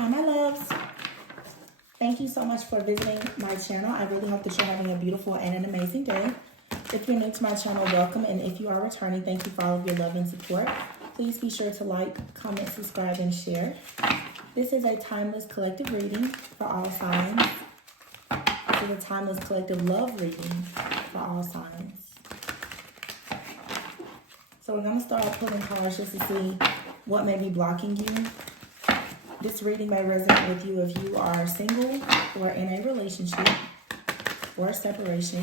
Hi, my loves. Thank you so much for visiting my channel. I really hope that you're having a beautiful and an amazing day. If you're new to my channel, welcome. And if you are returning, thank you for all of your love and support. Please be sure to like, comment, subscribe, and share. This is a timeless collective reading for all signs. This is a timeless collective love reading for all signs. So we're going to start pulling cards just to see what may be blocking you. This reading may resonate with you if you are single or in a relationship or a separation.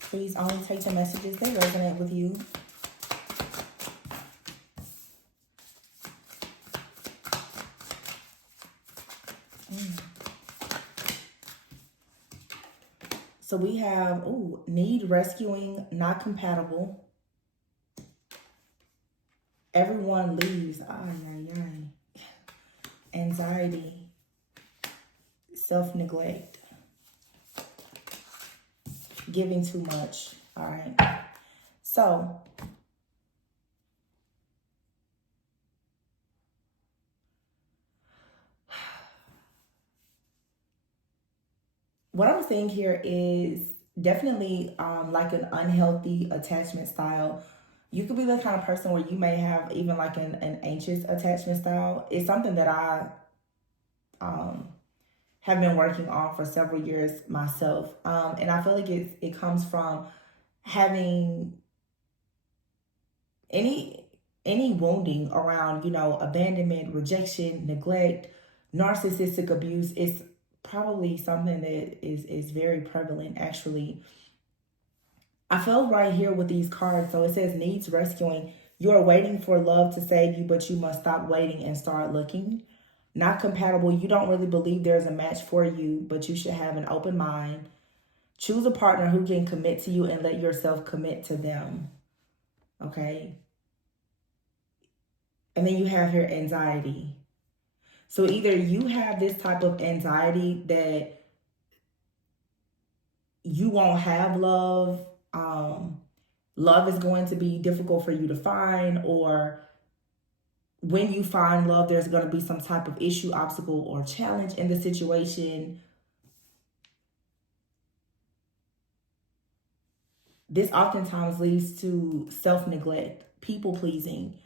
Please only take the messages that resonate with you. So we have, need rescuing, not compatible. Everyone leaves. Anxiety. Self-neglect. Giving too much. All right. So what I'm seeing here is definitely like an unhealthy attachment style. You could be the kind of person where you may have even like an anxious attachment style. It's something that I have been working on for several years myself. And I feel like it comes from having any wounding around, abandonment, rejection, neglect, narcissistic abuse. It's probably something that is very prevalent, actually. I feel right here with these cards. So it says needs rescuing. You are waiting for love to save you, but you must stop waiting and start looking. Not compatible. You don't really believe there's a match for you, but you should have an open mind. Choose a partner who can commit to you and let yourself commit to them. Okay. And then you have here anxiety. So either you have this type of anxiety that you won't have love. Love is going to be difficult for you to find, or when you find love, there's going to be some type of issue, obstacle, or challenge in the situation. This oftentimes leads to self-neglect, people-pleasing,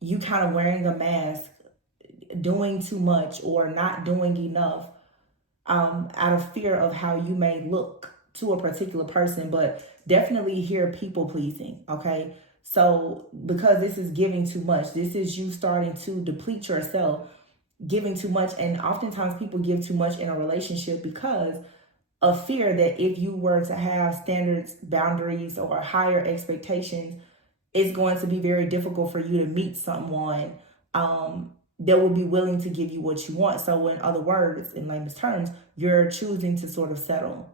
you kind of wearing a mask, doing too much or not doing enough out of fear of how you may look to a particular person, but definitely here people-pleasing, okay? So because this is giving too much, this is you starting to deplete yourself, giving too much. And oftentimes people give too much in a relationship because of fear that if you were to have standards, boundaries, or higher expectations, it's going to be very difficult for you to meet someone that will be willing to give you what you want. So in other words, in layman's terms, you're choosing to sort of settle.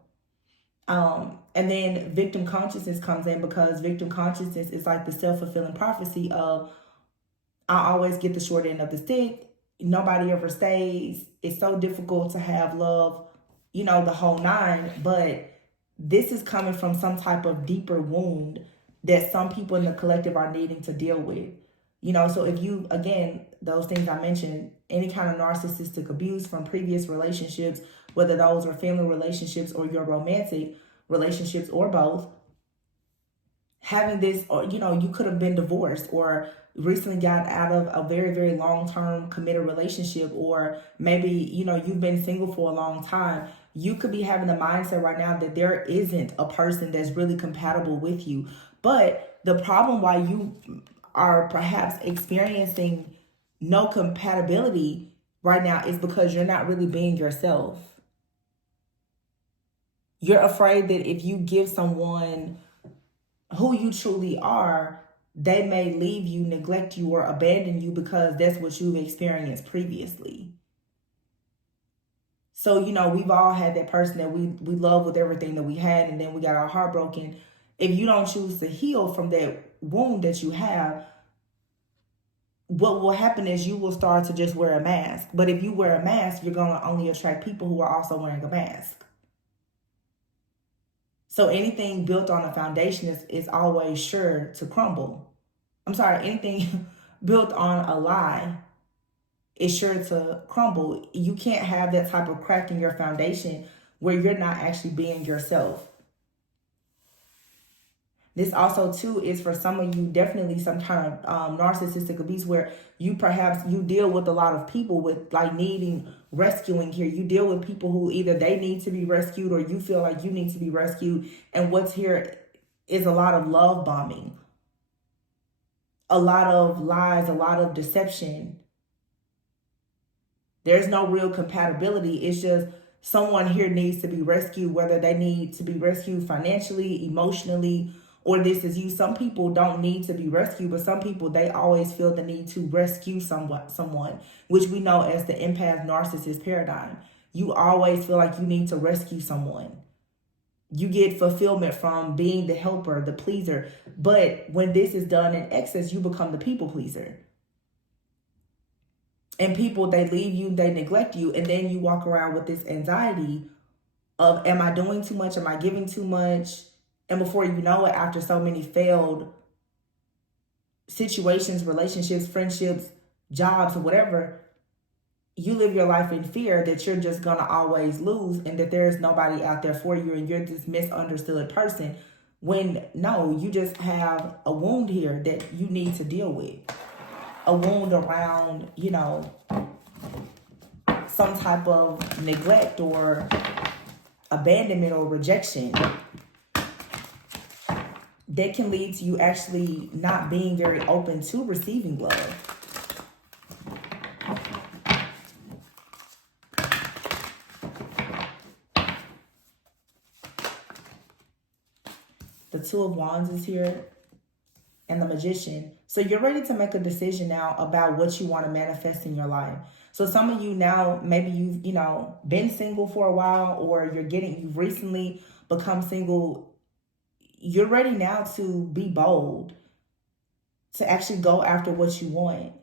And then victim consciousness comes in, because victim consciousness is like the self-fulfilling prophecy of, I always get the short end of the stick. Nobody ever stays. It's so difficult to have love, the whole nine. But this is coming from some type of deeper wound that some people in the collective are needing to deal with. So if you, again, those things I mentioned, any kind of narcissistic abuse from previous relationships, whether those are family relationships or your romantic relationships or both, having this, or, you could have been divorced or recently got out of a very, very long-term committed relationship, or maybe, you've been single for a long time. You could be having the mindset right now that there isn't a person that's really compatible with you. But the problem why you are perhaps experiencing no compatibility right now is because you're not really being yourself. You're afraid that if you give someone who you truly are, they may leave you, neglect you, or abandon you because that's what you've experienced previously. So, we've all had that person that we love with everything that we had, and then we got our heart broken. If you don't choose to heal from that wound that you have, what will happen is you will start to just wear a mask. But if you wear a mask, you're going to only attract people who are also wearing a mask. So anything built on a foundation is always sure to crumble. I'm sorry, anything built on a lie is sure to crumble. You can't have that type of crack in your foundation where you're not actually being yourself. This also too is for some of you definitely some kind of narcissistic abuse where you perhaps you deal with a lot of people with like needing rescuing here. You deal with people who either they need to be rescued or you feel like you need to be rescued. And what's here is a lot of love bombing, a lot of lies, a lot of deception. There's no real compatibility. It's just someone here needs to be rescued, whether they need to be rescued financially, emotionally, or this is you. Some people don't need to be rescued, but some people, they always feel the need to rescue someone, which we know as the empath narcissist paradigm. You always feel like you need to rescue someone. You get fulfillment from being the helper, the pleaser. But when this is done in excess, you become the people pleaser. And people, they leave you, they neglect you, and then you walk around with this anxiety of, am I doing too much? Am I giving too much? And before you know it, after so many failed situations, relationships, friendships, jobs, or whatever, you live your life in fear that you're just going to always lose and that there's nobody out there for you and you're this misunderstood person. When no, you just have a wound here that you need to deal with. A wound around, you know, some type of neglect or abandonment or rejection that can lead to you actually not being very open to receiving love. The Two of Wands is here and the Magician. So you're ready to make a decision now about what you want to manifest in your life. So some of you now, maybe you've, you know, been single for a while, or you've recently become single. You're ready now to be bold, to actually go after what you want.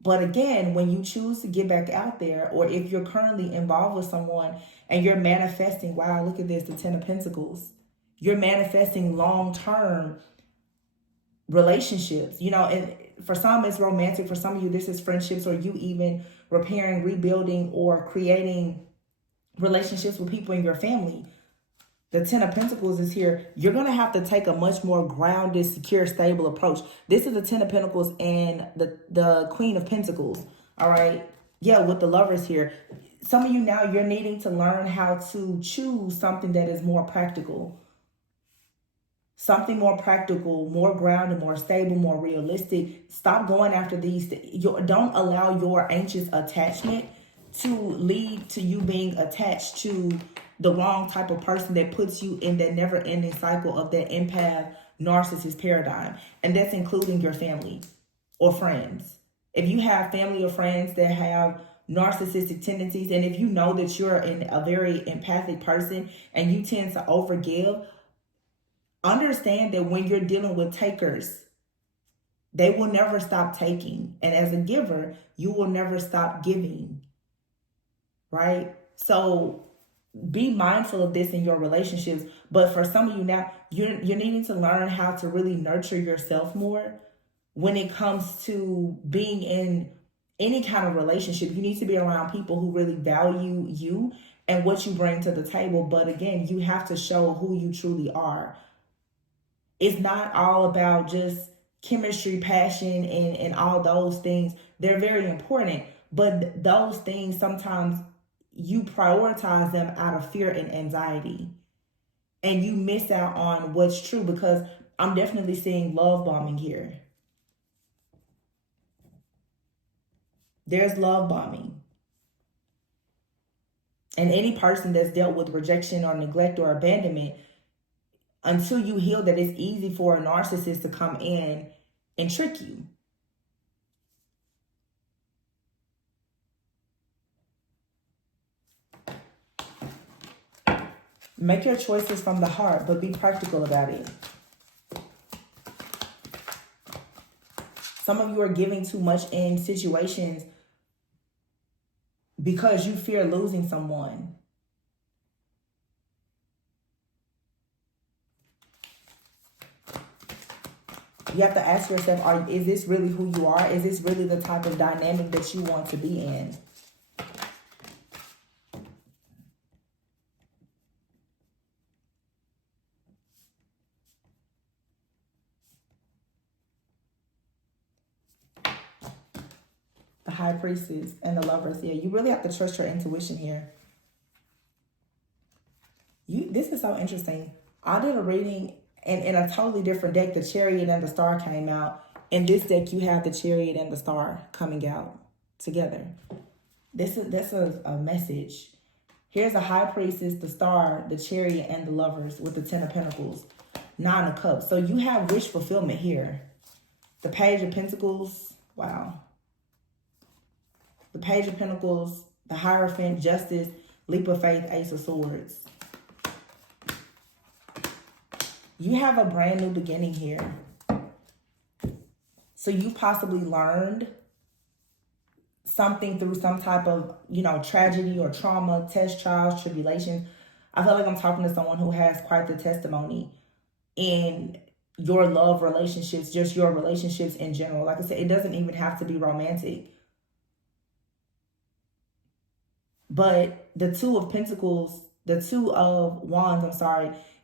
But again, when you choose to get back out there, or if you're currently involved with someone and you're manifesting, wow, look at this, the Ten of Pentacles. You're manifesting long-term relationships, you know, and for some it's romantic, for some of you this is friendships, or you even repairing, rebuilding, or creating relationships with people in your family. The Ten of Pentacles is here. You're going to have to take a much more grounded, secure, stable approach. This is the Ten of Pentacles and the Queen of Pentacles. All right. Yeah, with the Lovers here. Some of you now, you're needing to learn how to choose something that is more practical. Something more practical, more grounded, more stable, more realistic. Stop going after these. Don't allow your anxious attachment to lead to you being attached to the wrong type of person that puts you in that never-ending cycle of that empath narcissist paradigm. And that's including your family or friends. If you have family or friends that have narcissistic tendencies, and if you know that you're a very empathic person and you tend to overgive, understand that when you're dealing with takers, they will never stop taking. And as a giver, you will never stop giving. Right? So be mindful of this in your relationships. But for some of you now, you're needing to learn how to really nurture yourself more when it comes to being in any kind of relationship. You need to be around people who really value you and what you bring to the table. But again, you have to show who you truly are. It's not all about just chemistry, passion, and all those things. They're very important. But those things, sometimes you prioritize them out of fear and anxiety. And you miss out on what's true, because I'm definitely seeing love bombing here. There's love bombing. And any person that's dealt with rejection or neglect or abandonment, until you heal that, it's easy for a narcissist to come in and trick you. Make your choices from the heart, but be practical about it. Some of you are giving too much in situations because you fear losing someone. You have to ask yourself, is this really who you are? Is this really the type of dynamic that you want to be in? The High Priestess and the Lovers. Yeah, you really have to trust your intuition here. This is so interesting. I did a reading and in a totally different deck, the Chariot and the Star came out. In this deck, you have the Chariot and the Star coming out together. This is a message. Here's the High Priestess, the Star, the Chariot, and the Lovers with the Ten of Pentacles, Nine of Cups. So you have wish fulfillment here. The Page of Pentacles. Wow. The Page of Pentacles, the Hierophant, Justice, Leap of Faith, Ace of Swords. You have a brand new beginning here. So you possibly learned something through some type of, tragedy or trauma, test, trials, tribulations. I feel like I'm talking to someone who has quite the testimony in your love relationships, just your relationships in general. Like I said, it doesn't even have to be romantic. But the Two of Pentacles, the Two of Wands,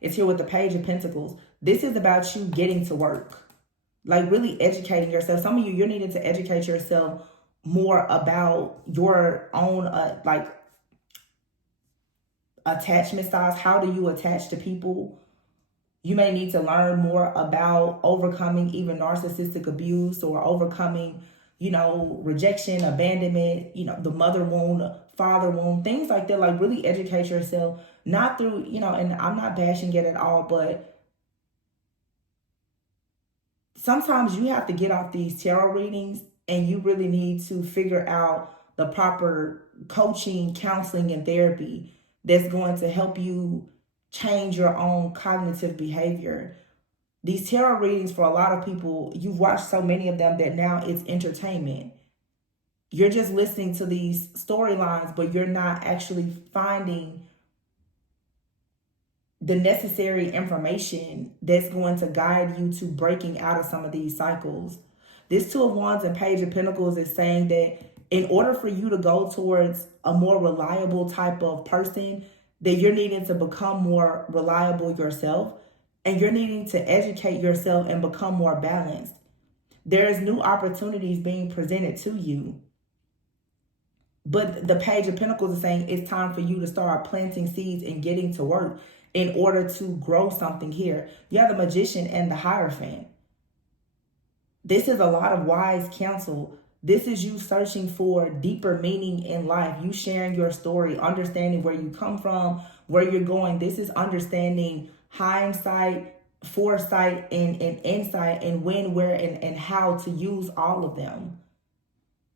is here with the Page of Pentacles. This is about you getting to work. Like really educating yourself. Some of you're needing to educate yourself more about your own, attachment styles. How do you attach to people? You may need to learn more about overcoming even narcissistic abuse or overcoming, rejection, abandonment, the mother wound, father wound, things like that. Like really educate yourself, not through, and I'm not bashing it at all, but sometimes you have to get off these tarot readings and you really need to figure out the proper coaching, counseling, and therapy that's going to help you change your own cognitive behavior. These tarot readings, for a lot of people, you've watched so many of them that now it's entertainment. You're just listening to these storylines, but you're not actually finding the necessary information that's going to guide you to breaking out of some of these cycles. This Two of Wands and Page of Pentacles is saying that in order for you to go towards a more reliable type of person, that you're needing to become more reliable yourself, and you're needing to educate yourself and become more balanced. There's new opportunities being presented to you. But the Page of Pentacles is saying it's time for you to start planting seeds and getting to work in order to grow something here. You have the Magician and the Hierophant. This is a lot of wise counsel. This is you searching for deeper meaning in life. You sharing your story, understanding where you come from, where you're going. This is understanding hindsight, foresight, and insight, and when, where, and how to use all of them.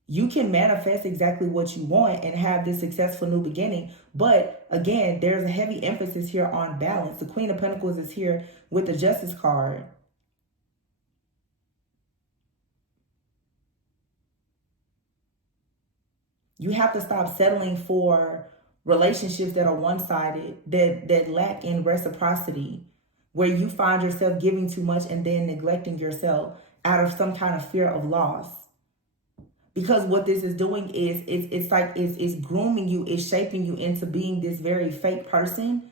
You can manifest exactly what you want and have this successful new beginning. But again, there's a heavy emphasis here on balance. The Queen of Pentacles is here with the Justice card. You have to stop settling for relationships that are one-sided, that lack in reciprocity, where you find yourself giving too much and then neglecting yourself out of some kind of fear of loss. Because what this is doing is it's grooming you, it's shaping you into being this very fake person.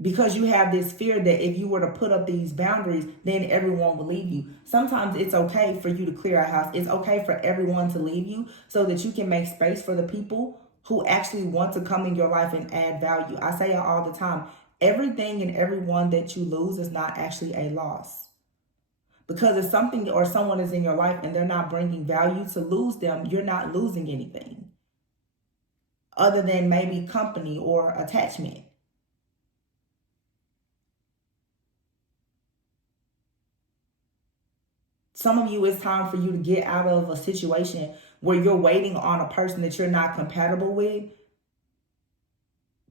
Because you have this fear that if you were to put up these boundaries, then everyone will leave you. Sometimes it's okay for you to clear a house. It's okay for everyone to leave you so that you can make space for the people who actually want to come in your life and add value. I say it all the time. Everything and everyone that you lose is not actually a loss. Because if something or someone is in your life and they're not bringing value, to lose them, you're not losing anything other than maybe company or attachment. Some of you, it's time for you to get out of a situation where you're waiting on a person that you're not compatible with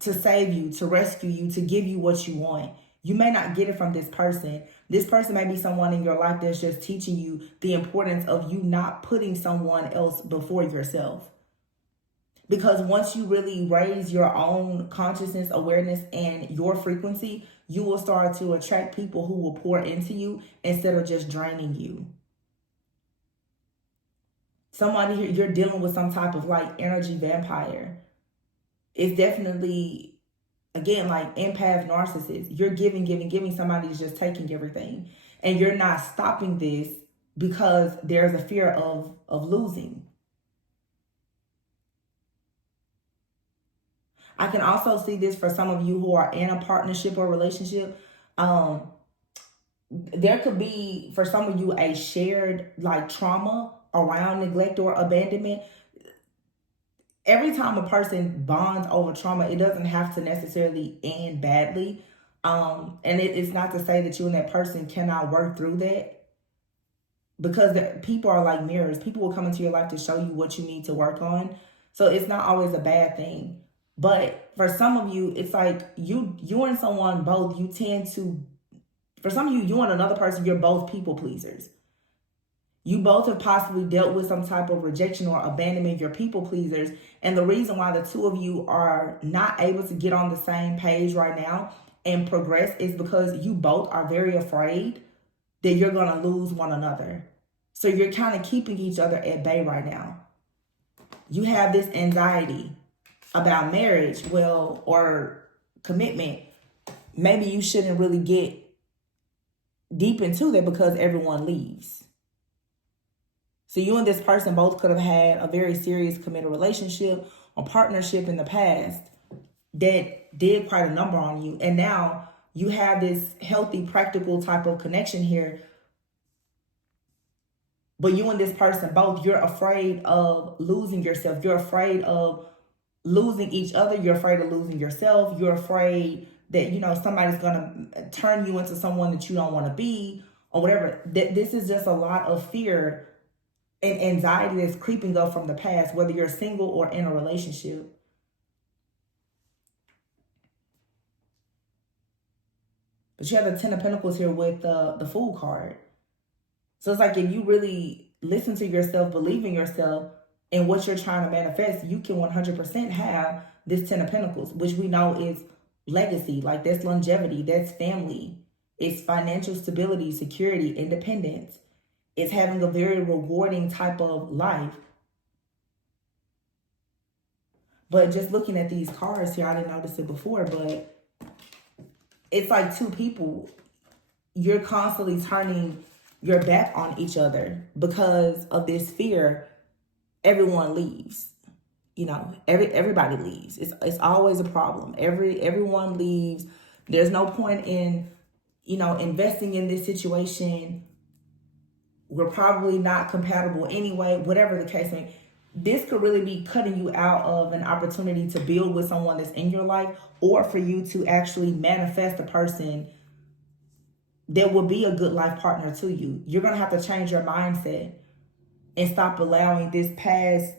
to save you, to rescue you, to give you what you want. You may not get it from this person. This person may be someone in your life that's just teaching you the importance of you not putting someone else before yourself. Because once you really raise your own consciousness, awareness, and your frequency, you will start to attract people who will pour into you instead of just draining you. Somebody here, you're dealing with some type of like energy vampire. It's definitely, again, like empath narcissist. You're giving. Somebody's just taking everything. And you're not stopping this because there's a fear of losing. I can also see this for some of you who are in a partnership or relationship. There could be, for some of you, a shared like trauma around neglect or abandonment. Every time a person bonds over trauma, it doesn't have to necessarily end badly. And it's not to say that you and that person cannot work through that, because people are like mirrors. People will come into your life to show you what you need to work on. So it's not always a bad thing. But for some of you, it's like you and someone both, you tend to, for some of you, you and another person, you're both people pleasers. You both have possibly dealt with some type of rejection or abandonment. You're people pleasers. And the reason why the two of you are not able to get on the same page right now and progress is because you both are very afraid that you're going to lose one another. So you're kind of keeping each other at bay right now. You have this anxiety about marriage, well, or commitment. Maybe you shouldn't really get deep into that because everyone leaves. So you and this person both could have had a very serious committed relationship or partnership in the past that did quite a number on you. And now you have this healthy, practical type of connection here. But you and this person both, you're afraid of losing yourself. You're afraid of losing each other. You're afraid of losing yourself. You're afraid that, somebody's going to turn you into someone that you don't want to be or whatever. This is just a lot of fear and anxiety that's creeping up from the past, whether you're single or in a relationship. But you have the 10 of Pentacles here with the Fool card. So it's like if you really listen to yourself, believe in yourself, and what you're trying to manifest, you can 100% have this 10 of Pentacles, which we know is legacy. Like that's longevity, that's family. It's financial stability, security, independence. It's having a very rewarding type of life. But just looking at these cards here, I didn't notice it before, but it's like two people. You're constantly turning your back on each other because of this fear. Everyone leaves. Everybody leaves. It's always a problem. Everyone leaves. There's no point in, investing in this situation. We're probably not compatible anyway, whatever the case may be. This could really be cutting you out of an opportunity to build with someone that's in your life, or for you to actually manifest a person that will be a good life partner to you. You're going to have to change your mindset and stop allowing this past,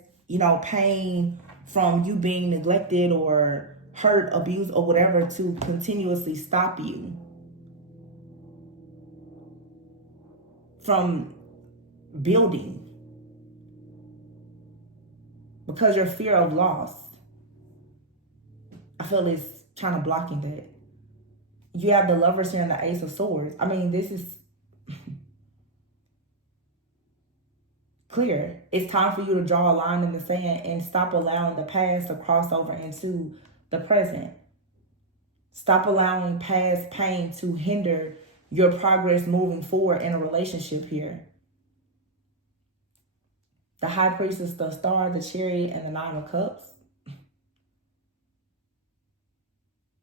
pain from you being neglected or hurt, abused, or whatever to continuously stop you from building, because your fear of loss, I feel, is trying to blocking that. You have the Lovers here and the Ace of Swords. I mean, this is clear. It's time for you to draw a line in the sand and stop allowing the past to cross over into the present. Stop allowing past pain to hinder your progress moving forward in a relationship here. The High Priestess, the Star, the Chariot, and the Nine of Cups.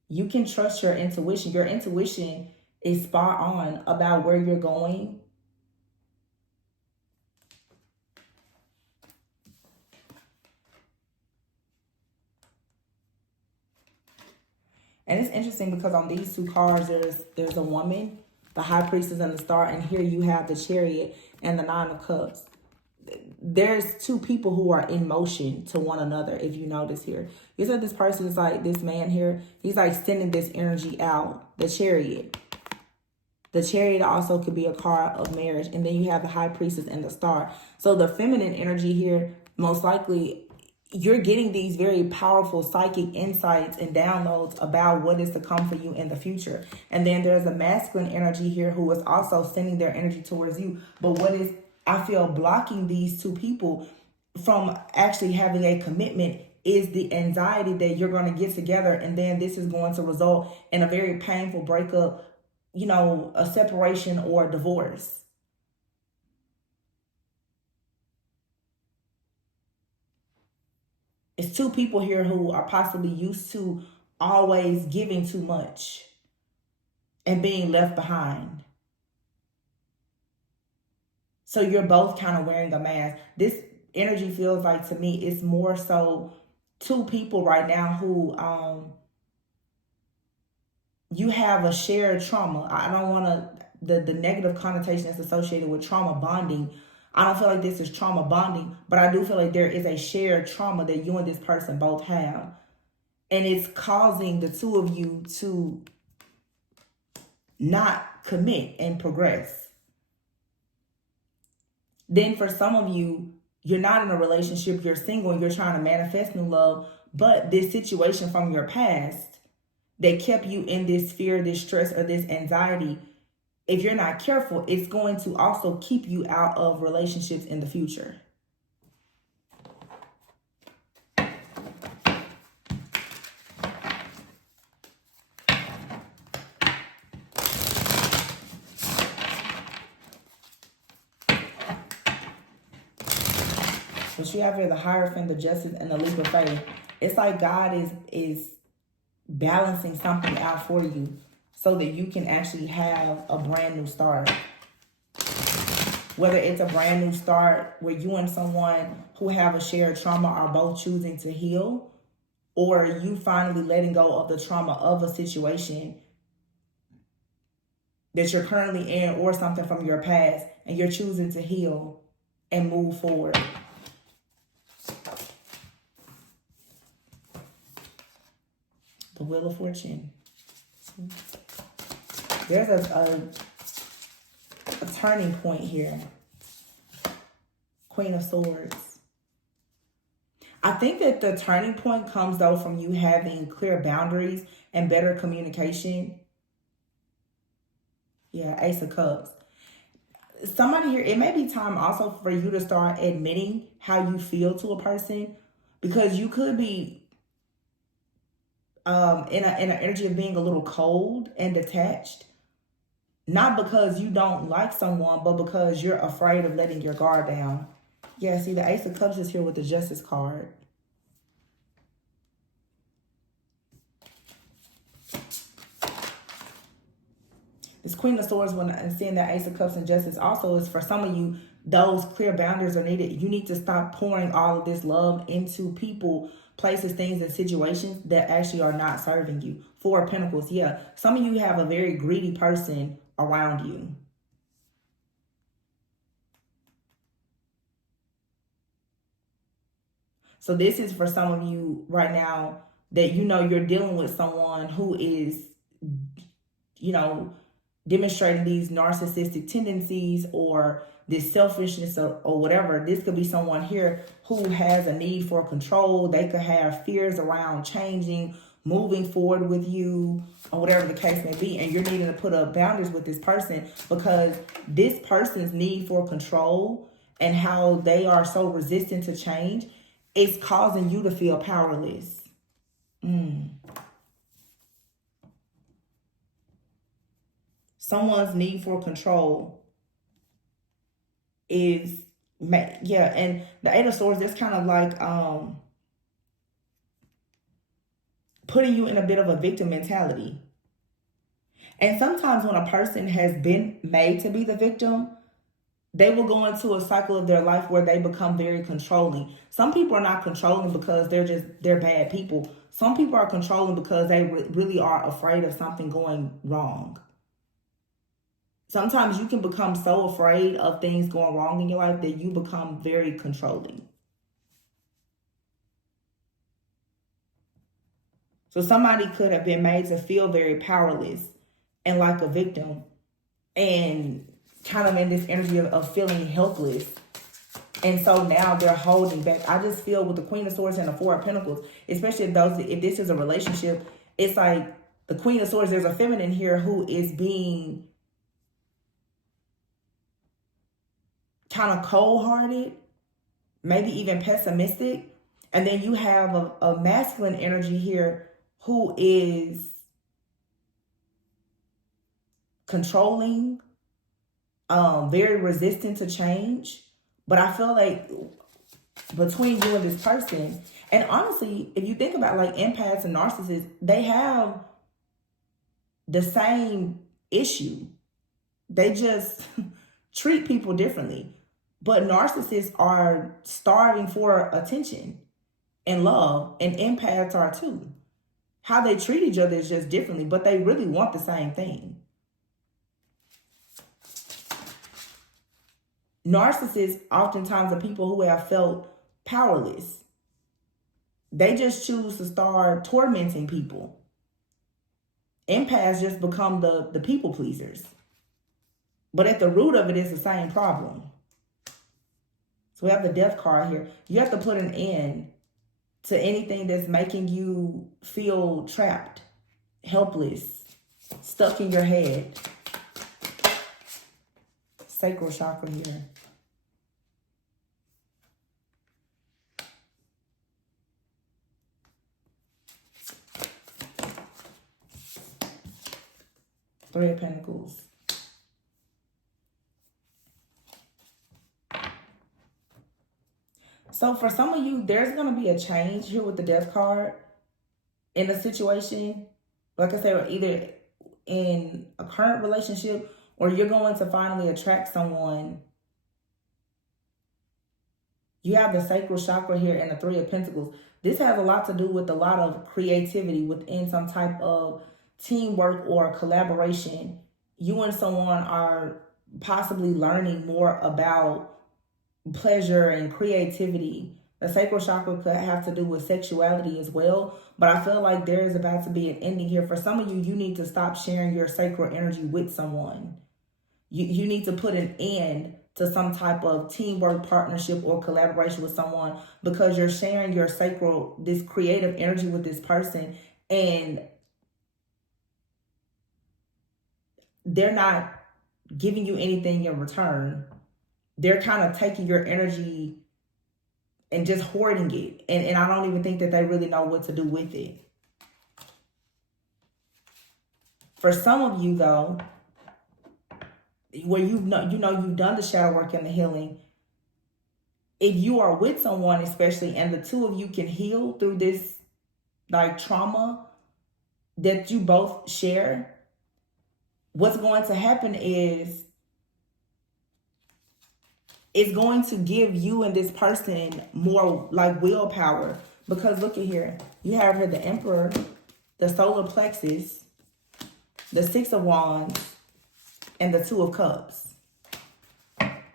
You can trust your intuition. Your intuition is spot on about where you're going. And it's interesting because on these two cards, there's a woman, the High Priestess and the Star, and here you have the Chariot and the Nine of Cups. There's two people who are in motion to one another, if you notice here. You said this person is like, this man here, he's like sending this energy out. The Chariot. The Chariot also could be a card of marriage. And then you have the High Priestess and the Star. So the feminine energy here, most likely, you're getting these very powerful psychic insights and downloads about what is to come for you in the future. And then there's a masculine energy here who is also sending their energy towards you. But what is, I feel, blocking these two people from actually having a commitment is the anxiety that you're going to get together. And then this is going to result in a very painful breakup, you know, a separation or a divorce. It's two people here who are possibly used to always giving too much and being left behind. So you're both kind of wearing a mask. This energy feels like, to me, it's more so two people right now who you have a shared trauma. I don't want to, the negative connotation that's associated with trauma bonding. I don't feel like this is trauma bonding, but I do feel like there is a shared trauma that you and this person both have. And it's causing the two of you to not commit and progress. Then for some of you, you're not in a relationship, you're single, and you're trying to manifest new love, but this situation from your past that kept you in this fear, this stress, or this anxiety, if you're not careful, it's going to also keep you out of relationships in the future. But you have here the Hierophant, the Justice, and the Leap of Faith. It's like God is balancing something out for you so that you can actually have a brand new start. Whether it's a brand new start where you and someone who have a shared trauma are both choosing to heal, or you finally letting go of the trauma of a situation that you're currently in or something from your past, and you're choosing to heal and move forward. The Wheel of Fortune. There's a turning point here. Queen of Swords. I think that the turning point comes, though, from you having clear boundaries and better communication. Yeah, Ace of Cups. Somebody here, it may be time also for you to start admitting how you feel to a person, because you could be in an energy of being a little cold and detached, not because you don't like someone, but because you're afraid of letting your guard down. Yeah, see, the Ace of Cups is here with the Justice card. This Queen of Swords, when I'm seeing that Ace of Cups and Justice, also is for some of you, those clear boundaries are needed. You need to stop pouring all of this love into people, places, things, and situations that actually are not serving you. Four of Pentacles, yeah. Some of you have a very greedy person around you. So this is for some of you right now that you know you're dealing with someone who is, you know, demonstrating these narcissistic tendencies or this selfishness or whatever. This could be someone here who has a need for control. They could have fears around changing, moving forward with you, or whatever the case may be. And you're needing to put up boundaries with this person, because this person's need for control and how they are so resistant to change is causing you to feel powerless. Someone's need for control is, yeah, and the Eight of Swords, that's kind of like putting you in a bit of a victim mentality. And sometimes when a person has been made to be the victim, they will go into a cycle of their life where they become very controlling. Some people are not controlling because they're bad people. Some people are controlling because they really are afraid of something going wrong. Sometimes you can become so afraid of things going wrong in your life that you become very controlling. So somebody could have been made to feel very powerless and like a victim, and kind of in this energy of feeling helpless. And so now they're holding back. I just feel with the Queen of Swords and the Four of Pentacles, especially if this is a relationship, it's like the Queen of Swords, there's a feminine here who is being kind of cold-hearted, maybe even pessimistic. And then you have a masculine energy here who is controlling, very resistant to change. But I feel like between you and this person, and honestly, if you think about like empaths and narcissists, they have the same issue. They just treat people differently. But narcissists are starving for attention and love, and empaths are too. How they treat each other is just differently, but they really want the same thing. Narcissists oftentimes are people who have felt powerless. They just choose to start tormenting people. Empaths just become the people pleasers. But at the root of it is the same problem. So we have the Death card here. You have to put an end to anything that's making you feel trapped, helpless, stuck in your head. Sacral chakra here. Three of Pentacles. So for some of you, there's going to be a change here with the Death card in a situation. Like I said, either in a current relationship or you're going to finally attract someone. You have the sacral chakra here and the Three of Pentacles. This has a lot to do with a lot of creativity within some type of teamwork or collaboration. You and someone are possibly learning more about pleasure and creativity. The sacral chakra could have to do with sexuality as well, but I feel like there is about to be an ending here. For some of you, you need to stop sharing your sacral energy with someone. You need to put an end to some type of teamwork, partnership, or collaboration with someone because you're sharing your sacral, this creative energy with this person, and they're not giving you anything in return. They're kind of taking your energy and just hoarding it. And I don't even think that they really know what to do with it. For some of you, though, where you've done the shadow work and the healing, if you are with someone especially and the two of you can heal through this like trauma that you both share, what's going to happen is it's going to give you and this person more like willpower. Because look at here, you have here the Emperor, the solar plexus, the Six of Wands, and the Two of Cups.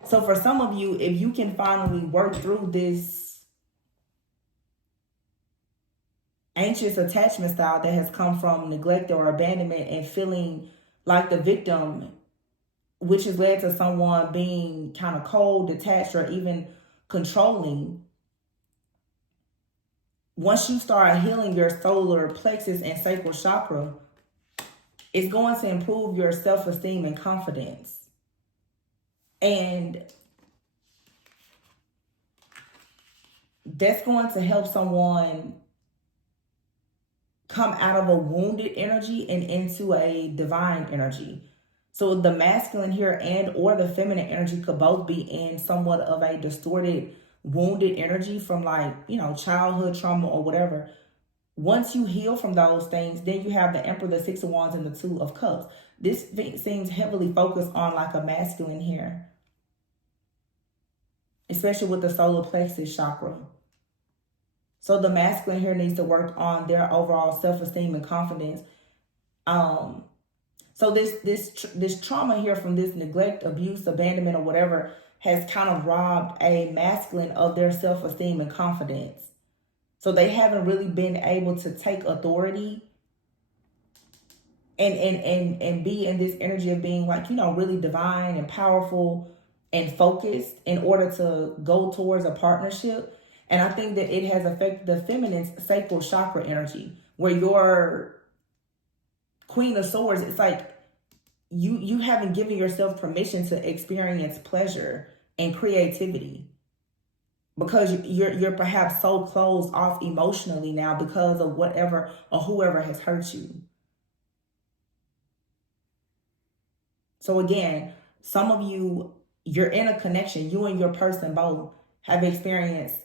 So for some of you, if you can finally work through this anxious attachment style that has come from neglect or abandonment and feeling like the victim, which has led to someone being kind of cold, detached, or even controlling. Once you start healing your solar plexus and sacral chakra, it's going to improve your self-esteem and confidence. And that's going to help someone come out of a wounded energy and into a divine energy. So the masculine here and or the feminine energy could both be in somewhat of a distorted, wounded energy from like, childhood trauma or whatever. Once you heal from those things, then you have the Emperor, the Six of Wands, and the Two of Cups. This seems heavily focused on like a masculine here, especially with the solar plexus chakra. So the masculine here needs to work on their overall self-esteem and confidence. So this trauma here from this neglect, abuse, abandonment, or whatever has kind of robbed a masculine of their self-esteem and confidence. So they haven't really been able to take authority and be in this energy of being like, really divine and powerful and focused in order to go towards a partnership. And I think that it has affected the feminine's sacral chakra energy, where your Queen of Swords, it's like you haven't given yourself permission to experience pleasure and creativity, because you're perhaps so closed off emotionally now because of whatever or whoever has hurt you. So again, some of you, you're in a connection, you and your person both have experienced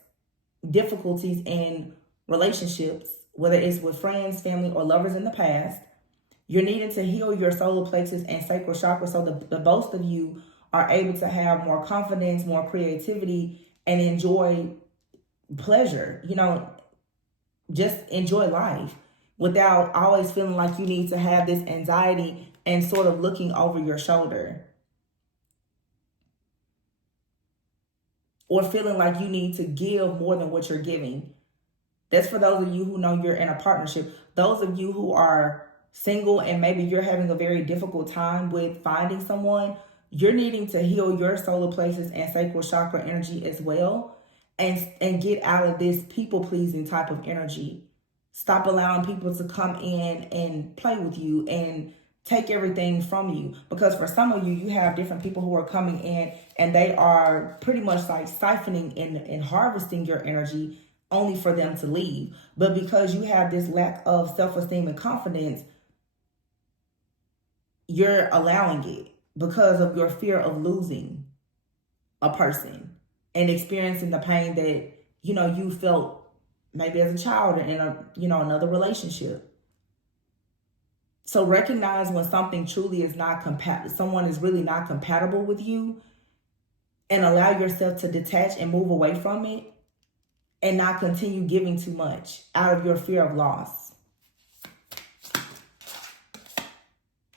difficulties in relationships, whether it's with friends, family, or lovers in the past. You're needing to heal your solar plexus and sacral chakra so the both of you are able to have more confidence, more creativity, and enjoy pleasure. You know, just enjoy life without always feeling like you need to have this anxiety and sort of looking over your shoulder, or feeling like you need to give more than what you're giving. That's for those of you who know you're in a partnership. Those of you who are single and maybe you're having a very difficult time with finding someone, you're needing to heal your solar plexus and sacral chakra energy as well, and get out of this people pleasing type of energy. Stop allowing people to come in and play with you and take everything from you, because for some of you, you have different people who are coming in and they are pretty much like siphoning and harvesting your energy only for them to leave. But because you have this lack of self-esteem and confidence, you're allowing it because of your fear of losing a person and experiencing the pain that you felt maybe as a child in another relationship. So recognize when something truly is not compatible, someone is really not compatible with you, and allow yourself to detach and move away from it and not continue giving too much out of your fear of loss.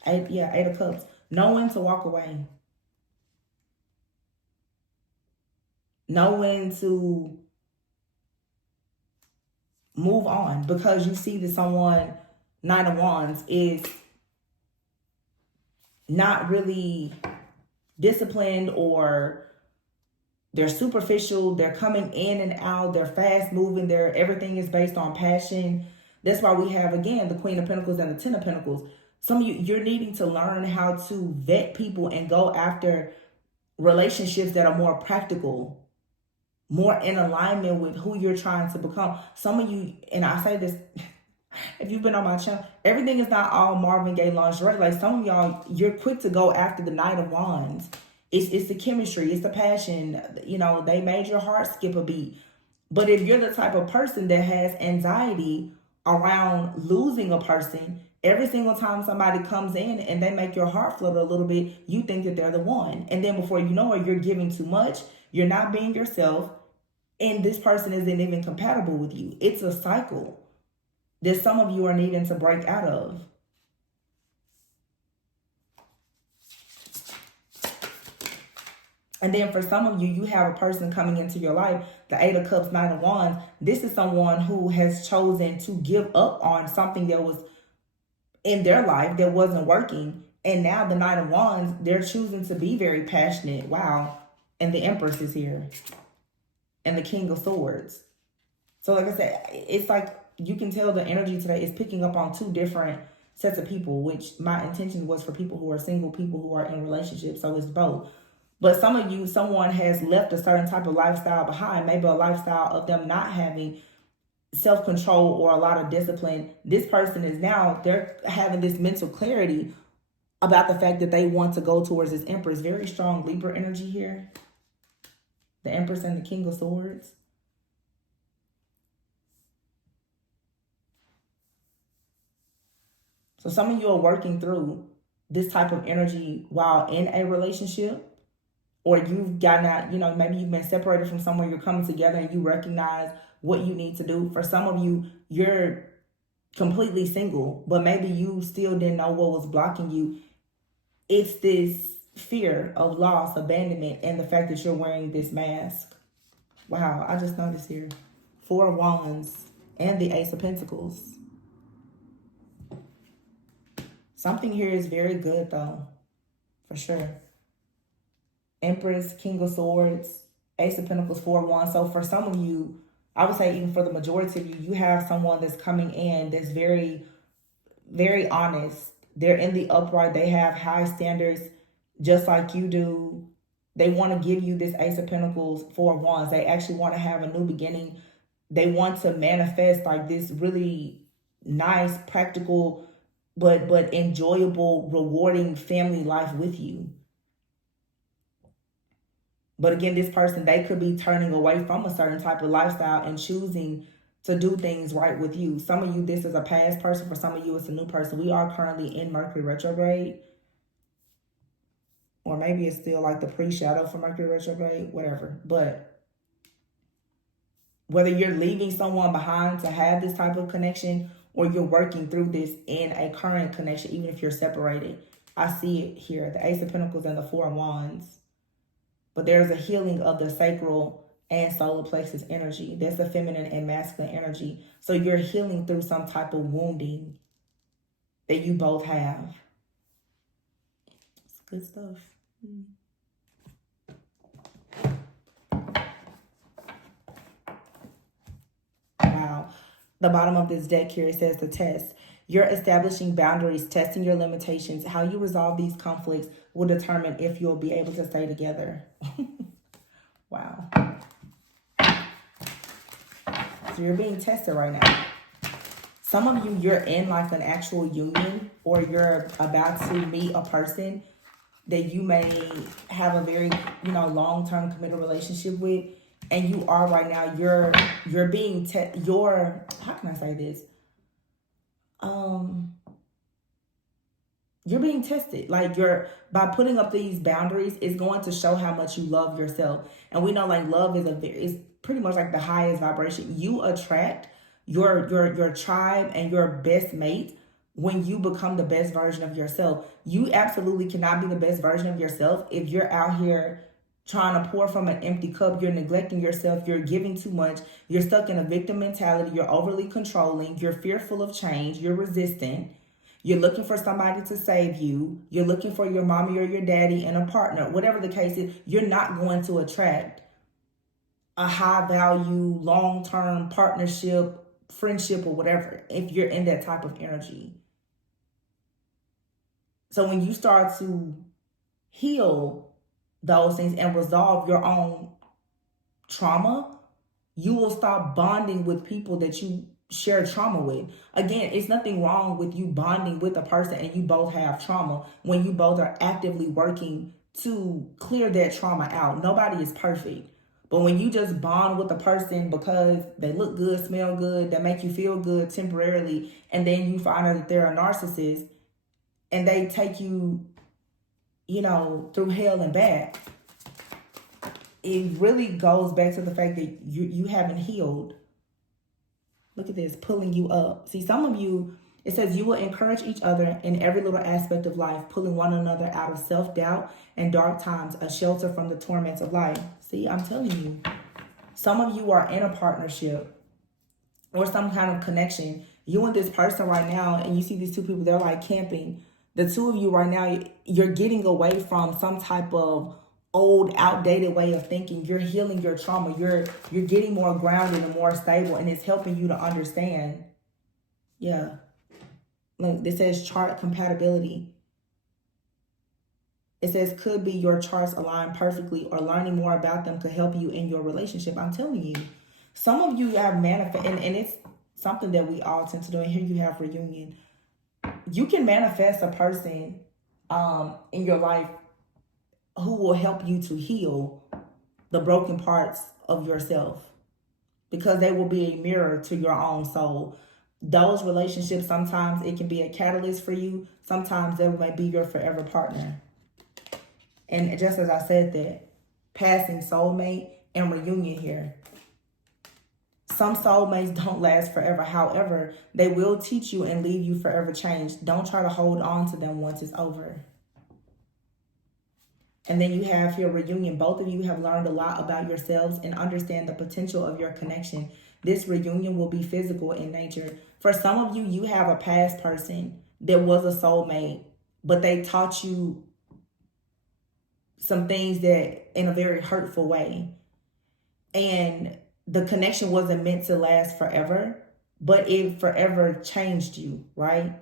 Eight of Cups. Know when to walk away. Know when to move on, because you see that someone, Nine of Wands, is not really disciplined, or they're superficial, they're coming in and out, they're fast moving, everything is based on passion. That's why we have, again, the Queen of Pentacles and the Ten of Pentacles. Some of you're needing to learn how to vet people and go after relationships that are more practical, more in alignment with who you're trying to become. Some of you, and I say this, if you've been on my channel, everything is not all Marvin Gaye lingerie. Like some of y'all, you're quick to go after the Knight of Wands. It's the chemistry, it's the passion. They made your heart skip a beat. But if you're the type of person that has anxiety around losing a person, every single time somebody comes in and they make your heart flutter a little bit, you think that they're the one. And then before you know it, you're giving too much. You're not being yourself. And this person isn't even compatible with you. It's a cycle that some of you are needing to break out of. And then for some of you, you have a person coming into your life, the Eight of Cups, Nine of Wands. This is someone who has chosen to give up on something that was in their life that wasn't working. And now the Nine of Wands, they're choosing to be very passionate. Wow. And the Empress is here. And the King of Swords. So like I said, it's like you can tell the energy today is picking up on two different sets of people, which my intention was for people who are single, people who are in relationships. So it's both. But some of you, someone has left a certain type of lifestyle behind, maybe a lifestyle of them not having self-control or a lot of discipline. This person is now, they're having this mental clarity about the fact that they want to go towards this Empress. Very strong Libra energy here. The Empress and the King of Swords. So some of you are working through this type of energy while in a relationship, or you've gotten out, maybe you've been separated from somewhere, you're coming together and you recognize what you need to do. For some of you, you're completely single, but maybe you still didn't know what was blocking you. It's this fear of loss, abandonment, and the fact that you're wearing this mask. Wow, I just noticed here. Four of Wands and the Ace of Pentacles. Something here is very good though, for sure. Empress, King of Swords, Ace of Pentacles, Four of Wands. So for some of you, I would say even for the majority of you, you have someone that's coming in that's very, very honest. They're in the upright. They have high standards just like you do. They want to give you this Ace of Pentacles, Four of Wands. They actually want to have a new beginning. They want to manifest like this really nice, practical, but enjoyable, rewarding family life with you. But again, this person, they could be turning away from a certain type of lifestyle and choosing to do things right with you. Some of you, this is a past person. For some of you, it's a new person. We are currently in Mercury retrograde. Or maybe it's still like the pre-shadow for Mercury retrograde, whatever. But whether you're leaving someone behind to have this type of connection or you're working through this in a current connection, even if you're separated, I see it here. The Ace of Pentacles and the Four of Wands. But there's a healing of the sacral and solar plexus energy. That's the feminine and masculine energy. So you're healing through some type of wounding that you both have. It's good stuff. Wow. The bottom of this deck here, it says the test. You're establishing boundaries, testing your limitations. How you resolve these conflicts will determine if you'll be able to stay together. Wow. So you're being tested right now. Some of you, you're in like an actual union, or you're about to meet a person that you may have a very, long-term committed relationship with. And you are right now, you're being, how can I say this? You're being tested. Like by putting up these boundaries, it's going to show how much you love yourself. And we know like love is pretty much like the highest vibration. You attract your tribe and your best mate when you become the best version of yourself. You absolutely cannot be the best version of yourself if you're out here trying to pour from an empty cup. You're neglecting yourself. You're giving too much. You're stuck in a victim mentality. You're overly controlling. You're fearful of change. You're resistant. You're looking for somebody to save you. You're looking for your mommy or your daddy and a partner. Whatever the case is, you're not going to attract a high value, long-term partnership, friendship, or whatever if you're in that type of energy. So when you start to heal those things and resolve your own trauma, you will stop bonding with people that you share trauma with. Again, it's nothing wrong with you bonding with a person and you both have trauma when you both are actively working to clear that trauma out. Nobody is perfect. But when you just bond with a person because they look good, smell good, they make you feel good temporarily, and then you find out that they're a narcissist and they take you, through hell and back, it really goes back to the fact that you haven't healed. Look at this, pulling you up. See, some of you, it says you will encourage each other in every little aspect of life, pulling one another out of self-doubt and dark times, a shelter from the torments of life. See, I'm telling you, some of you are in a partnership or some kind of connection. You and this person right now, and you see these two people, they're like camping. The two of you right now, you're getting away from some type of old, outdated way of thinking. You're healing your trauma. You're getting more grounded and more stable, and it's helping you to understand. Yeah. Look, this says chart compatibility. It says could be your charts align perfectly, or learning more about them could help you in your relationship. I'm telling you, some of you have manifest, and it's something that we all tend to do. And here you have reunion. You can manifest a person in your life who will help you to heal the broken parts of yourself, because they will be a mirror to your own soul. Those relationships, sometimes it can be a catalyst for you. Sometimes they might be your forever partner. And just as I said that, passing soulmate and reunion here. Some soulmates don't last forever. However, they will teach you and leave you forever changed. Don't try to hold on to them once it's over. And then you have your reunion. Both of you have learned a lot about yourselves and understand the potential of your connection. This reunion will be physical in nature. For some of you, you have a past person that was a soulmate, but they taught you some things that in a very hurtful way. And the connection wasn't meant to last forever, but it forever changed you, right?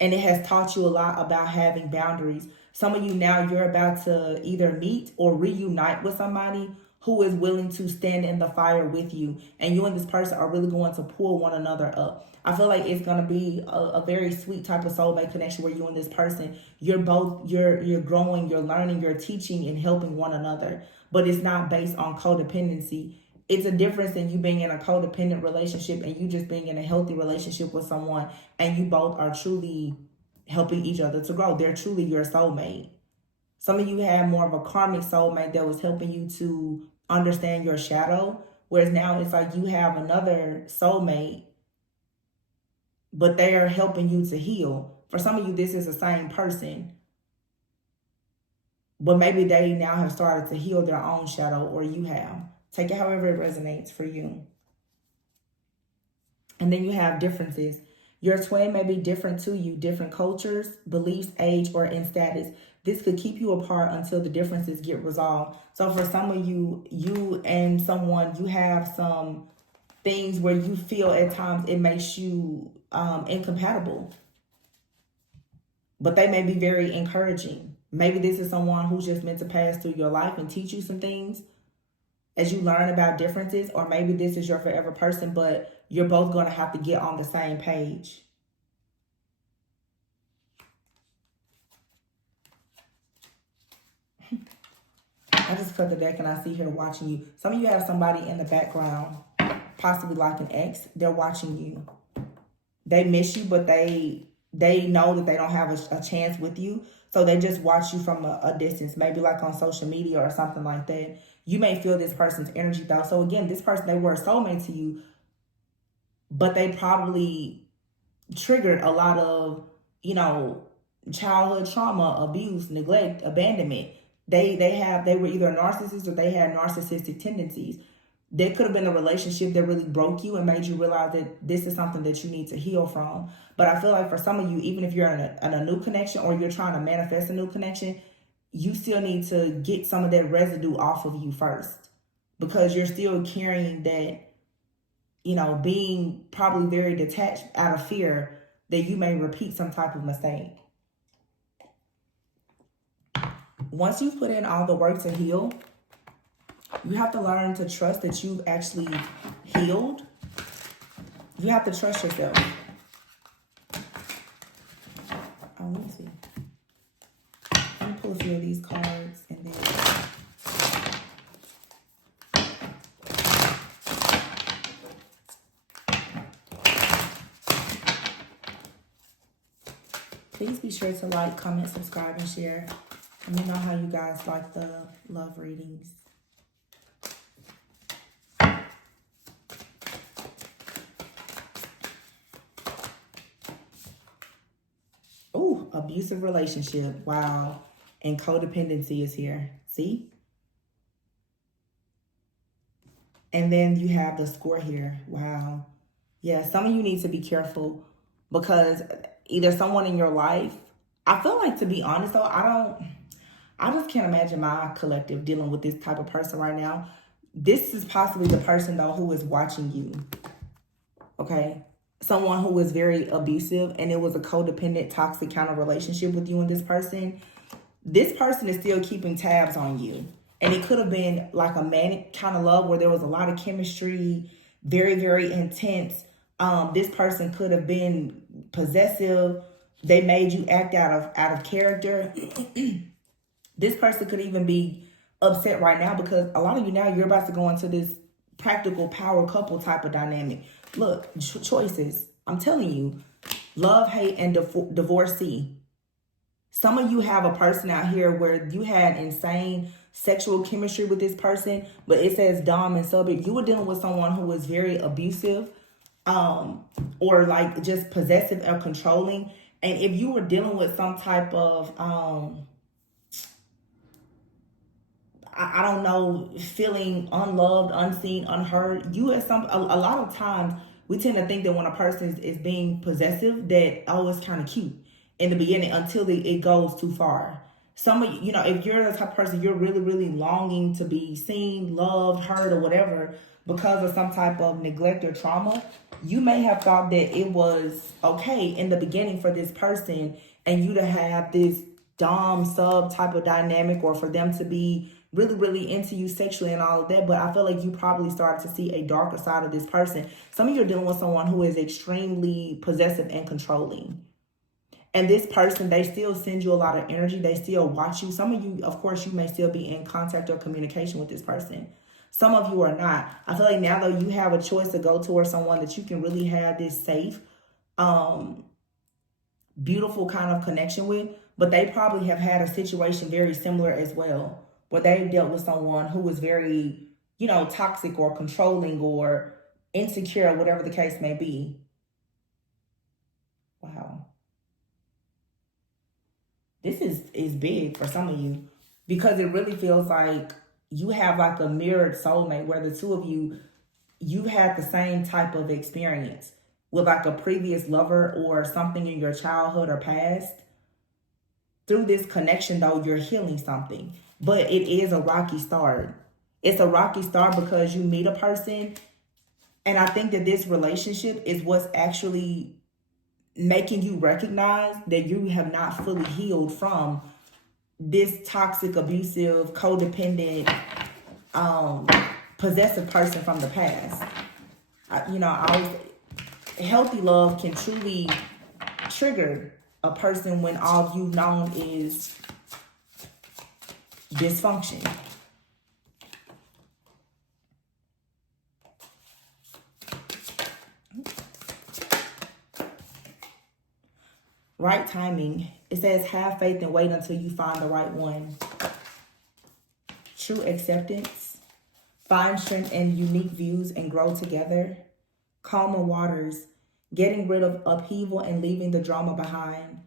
And it has taught you a lot about having boundaries. Some of you now, you're about to either meet or reunite with somebody who is willing to stand in the fire with you. And you and this person are really going to pull one another up. I feel like it's going to be a very sweet type of soulmate connection where you and this person, you're growing, you're learning, you're teaching and helping one another. But it's not based on codependency. It's a difference in you being in a codependent relationship and you just being in a healthy relationship with someone, and you both are truly helping each other to grow. They're truly your soulmate. Some of you have more of a karmic soulmate that was helping you to understand your shadow, whereas now it's like you have another soulmate, but they are helping you to heal. For some of you, this is the same person, but maybe they now have started to heal their own shadow, or you have. Take it however it resonates for you. And then you have differences. Your twin may be different to you, different cultures, beliefs, age, or in status. This could keep you apart until the differences get resolved. So for some of you, you and someone, you have some things where you feel at times it makes you incompatible. But they may be very encouraging. Maybe this is someone who's just meant to pass through your life and teach you some things as you learn about differences, or maybe this is your forever person, but you're both going to have to get on the same page. I just cut the deck and I see her watching you. Some of you have somebody in the background, possibly like an ex. They're watching you. They miss you, but they know that they don't have a chance with you. So they just watch you from a distance, maybe like on social media or something like that. You may feel this person's energy though. So again, this person, they were a soulmate to you, but they probably triggered a lot of, childhood trauma, abuse, neglect, abandonment. They were either narcissists or they had narcissistic tendencies. There could have been a relationship that really broke you and made you realize that this is something that you need to heal from. But I feel like for some of you, even if you're in a new connection or you're trying to manifest a new connection, you still need to get some of that residue off of you first, because you're still carrying that, being probably very detached out of fear that you may repeat some type of mistake. Once you've put in all the work to heal, you have to learn to trust that you've actually healed. You have to trust yourself. Oh, let me see. Let me pull a few of these cards and then... Please be sure to like, comment, subscribe, and share. Let me know how you guys like the love readings. Ooh, abusive relationship. Wow. And codependency is here. See? And then you have the score here. Wow. Yeah, some of you need to be careful, because either someone in your life, I feel like, to be honest though, I just can't imagine my collective dealing with this type of person right now. This is possibly the person though who is watching you. Okay? Someone who is very abusive, and it was a codependent, toxic kind of relationship with you and this person. This person is still keeping tabs on you. And it could have been like a manic kind of love where there was a lot of chemistry, very, very intense. This person could have been possessive. They made you act out of character. This person could even be upset right now because a lot of you now, you're about to go into this practical power couple type of dynamic. Look, choices. I'm telling you, love, hate, and divorcee. Some of you have a person out here where you had insane sexual chemistry with this person, but it says dom and sub. You were dealing with someone who was very abusive, or like just possessive or controlling. And if you were dealing with some type of, I don't know, feeling unloved, unseen, unheard, you at a lot of times we tend to think that when a person is being possessive, that, oh, it's kind of cute in the beginning until it goes too far. Some of you know, if you're the type of person you're really, really longing to be seen, loved, heard, or whatever because of some type of neglect or trauma, you may have thought that it was okay in the beginning for this person and you to have this dom sub type of dynamic, or for them to be really, really into you sexually and all of that. But I feel like you probably started to see a darker side of this person. Some of you are dealing with someone who is extremely possessive and controlling. And this person, they still send you a lot of energy. They still watch you. Some of you, of course, you may still be in contact or communication with this person. Some of you are not. I feel like now, though, you have a choice to go towards someone that you can really have this safe, beautiful kind of connection with. But they probably have had a situation very similar as well, where they dealt with someone who was very, you know, toxic or controlling or insecure, whatever the case may be. Wow. This is big for some of you, because it really feels like you have like a mirrored soulmate where the two of you had the same type of experience with like a previous lover or something in your childhood or past. Through this connection, though, you're healing something, but it is a rocky start. It's a rocky start because you meet a person, and I think that this relationship is what's actually making you recognize that you have not fully healed from this toxic, abusive, codependent, possessive person from the past. Healthy love can truly trigger a person when all you've known is dysfunction. Right timing. It says have faith and wait until you find the right one. True acceptance. Find strength and unique views and grow together. Calmer waters. Getting rid of upheaval and leaving the drama behind.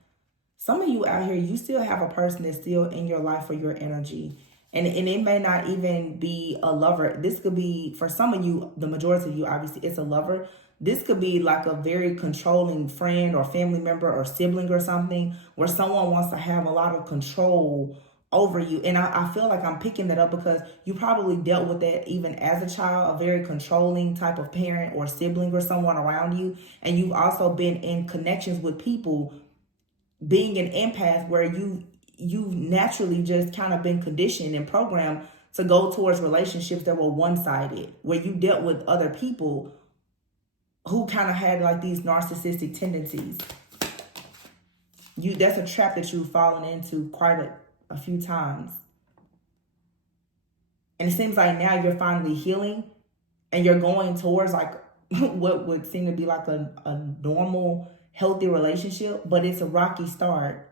Some of you out here, you still have a person that's still in your life for your energy. And it may not even be a lover. This could be, for some of you, the majority of you, obviously, it's a lover. This could be like a very controlling friend or family member or sibling or something, where someone wants to have a lot of control over you. And I feel like I'm picking that up because you probably dealt with that even as a child, a very controlling type of parent or sibling or someone around you. And you've also been in connections with people, being an empath, where you've naturally just kind of been conditioned and programmed to go towards relationships that were one-sided, where you dealt with other people who kind of had like these narcissistic tendencies. That's a trap that you've fallen into quite a few times. And it seems like now you're finally healing and you're going towards like what would seem to be like a normal, healthy relationship, but it's a rocky start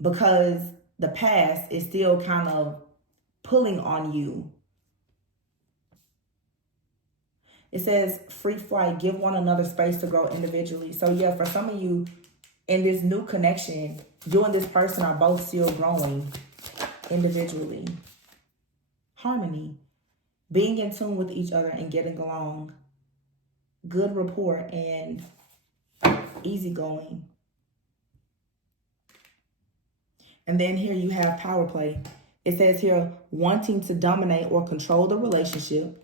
because the past is still kind of pulling on you. It says free flight, give one another space to grow individually. So yeah, for some of you in this new connection, you and this person are both still growing individually. Harmony, being in tune with each other and getting along. Good rapport and easygoing. And then here you have power play. It says here, wanting to dominate or control the relationship.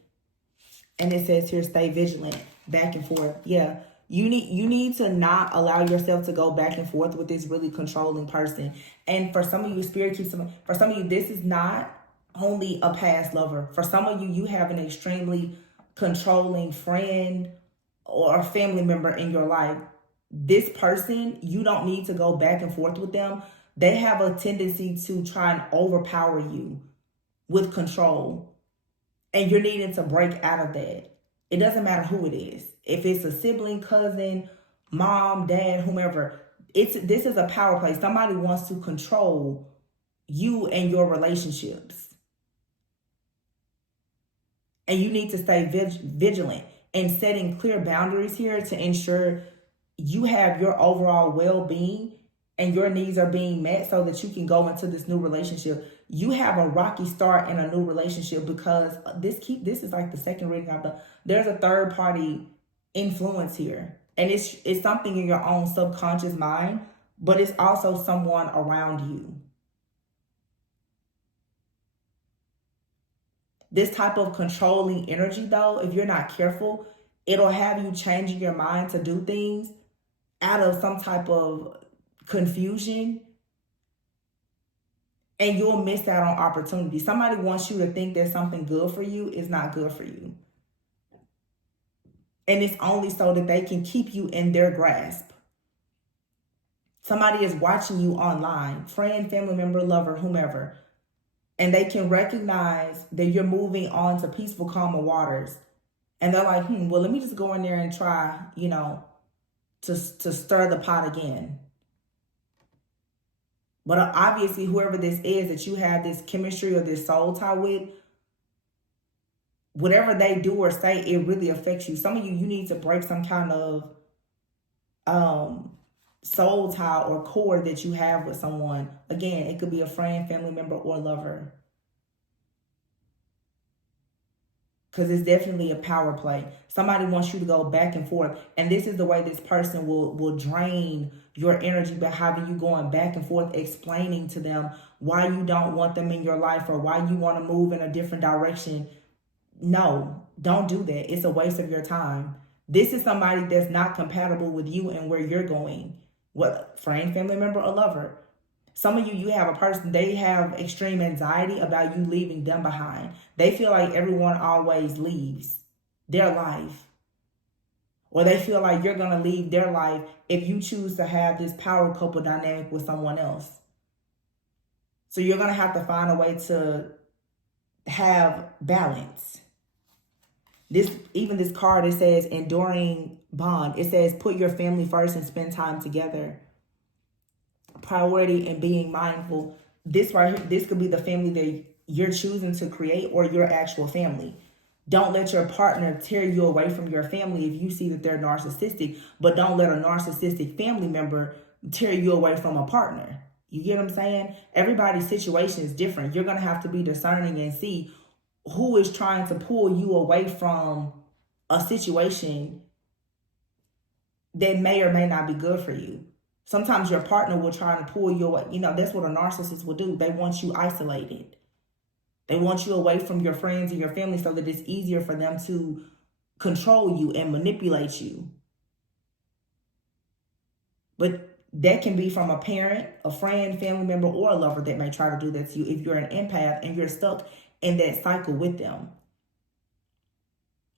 And it says here, stay vigilant, back and forth. Yeah, you need to not allow yourself to go back and forth with this really controlling person. And for some of you, spirit keeps them. For some of you, this is not only a past lover. For some of you, you have an extremely controlling friend or a family member in your life. This person, you don't need to go back and forth with them. They have a tendency to try and overpower you with control. And you're needing to break out of that. It doesn't matter who it is. If it's a sibling, cousin, mom, dad, whomever, this is a power play. Somebody wants to control you and your relationships. And you need to stay vigilant and setting clear boundaries here to ensure you have your overall well-being and your needs are being met so that you can go into this new relationship. You have a rocky start in a new relationship because this is like the second reading I've done. There's a third party influence here. And it's something in your own subconscious mind, but it's also someone around you. This type of controlling energy, though, if you're not careful, it'll have you changing your mind to do things out of some type of confusion, and you'll miss out on opportunity. Somebody wants you to think that something good for you is not good for you. And it's only so that they can keep you in their grasp. Somebody is watching you online, friend, family member, lover, whomever, and they can recognize that you're moving on to peaceful, calmer waters. And they're like, well, let me just go in there and try, to stir the pot again. But obviously, whoever this is that you have this chemistry or this soul tie with, whatever they do or say, it really affects you. Some of you need to break some kind of soul tie or cord that you have with someone. Again, it could be a friend, family member, or lover. Because it's definitely a power play. Somebody wants you to go back and forth. And this is the way this person will drain your energy by having you going back and forth, explaining to them why you don't want them in your life or why you want to move in a different direction. No, don't do that. It's a waste of your time. This is somebody that's not compatible with you and where you're going. What, friend, family member, or lover. Some of you have a person, they have extreme anxiety about you leaving them behind. They feel like everyone always leaves their life. Or they feel like you're going to leave their life if you choose to have this power couple dynamic with someone else. So you're going to have to find a way to have balance. Even this card, it says enduring bond. It says put your family first and spend time together. Priority and being mindful. This right here, this could be the family that you're choosing to create or your actual family. Don't let your partner tear you away from your family if you see that they're narcissistic, but don't let a narcissistic family member tear you away from a partner. You get what I'm saying? Everybody's situation is different. You're going to have to be discerning and see who is trying to pull you away from a situation that may or may not be good for you. Sometimes your partner will try to pull you away. That's what a narcissist will do. They want you isolated. They want you away from your friends and your family so that it's easier for them to control you and manipulate you. But that can be from a parent, a friend, family member, or a lover that may try to do that to you if you're an empath and you're stuck in that cycle with them.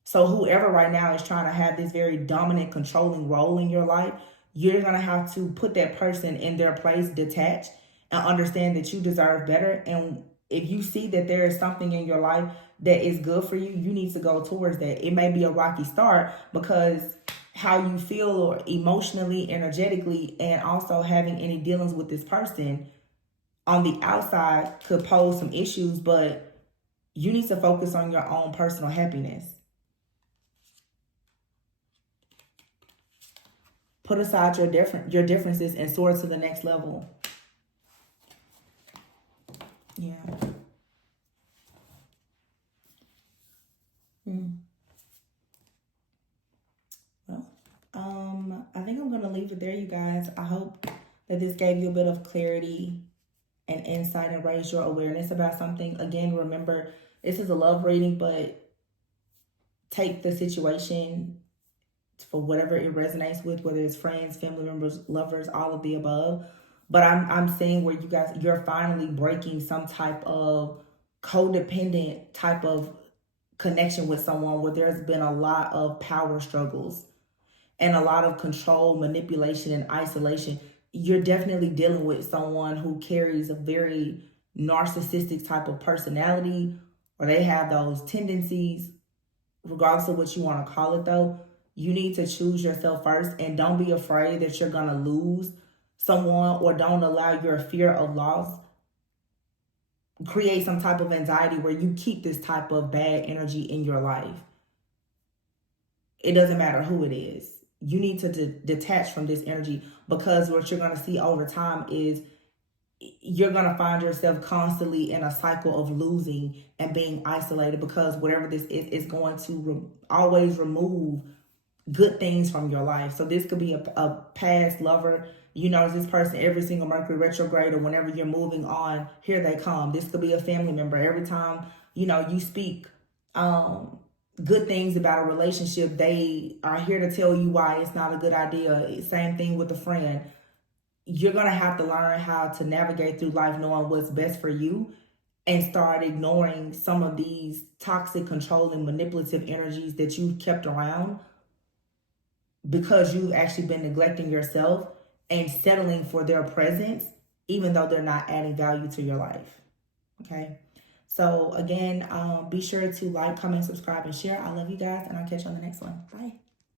So whoever right now is trying to have this very dominant, controlling role in your life, you're going to have to put that person in their place, detach, and understand that you deserve better. And if you see that there is something in your life that is good for you, you need to go towards that. It may be a rocky start because how you feel or emotionally, energetically, and also having any dealings with this person on the outside could pose some issues, but you need to focus on your own personal happiness. Put aside your differences and soar to the next level. Yeah. Well, I think I'm going to leave it there, you guys. I hope that this gave you a bit of clarity and insight and raised your awareness about something. Again, remember, this is a love reading, but take the situation for whatever it resonates with, whether it's friends, family members, lovers, all of the above. But I'm seeing where you're finally breaking some type of codependent type of connection with someone where there's been a lot of power struggles and a lot of control, manipulation, and isolation. You're definitely dealing with someone who carries a very narcissistic type of personality, or they have those tendencies. Regardless of what you want to call it, though, you need to choose yourself first, and don't be afraid that you're going to lose someone, or don't allow your fear of loss create some type of anxiety where you keep this type of bad energy in your life. It doesn't matter who it is. You need to detach from this energy, because what you're going to see over time is you're going to find yourself constantly in a cycle of losing and being isolated, because whatever this is going to always remove good things from your life. So this could be a past lover. You know, this person, every single Mercury retrograde or whenever you're moving on, here they come. This could be a family member. Every time, you know, you speak good things about a relationship, they are here to tell you why it's not a good idea. Same thing with a friend. You're going to have to learn how to navigate through life knowing what's best for you and start ignoring some of these toxic, controlling, manipulative energies that you've kept around because you've actually been neglecting yourself and settling for their presence, even though they're not adding value to your life. Okay. So again, be sure to like, comment, subscribe, and share. I love you guys, and I'll catch you on the next one. Bye.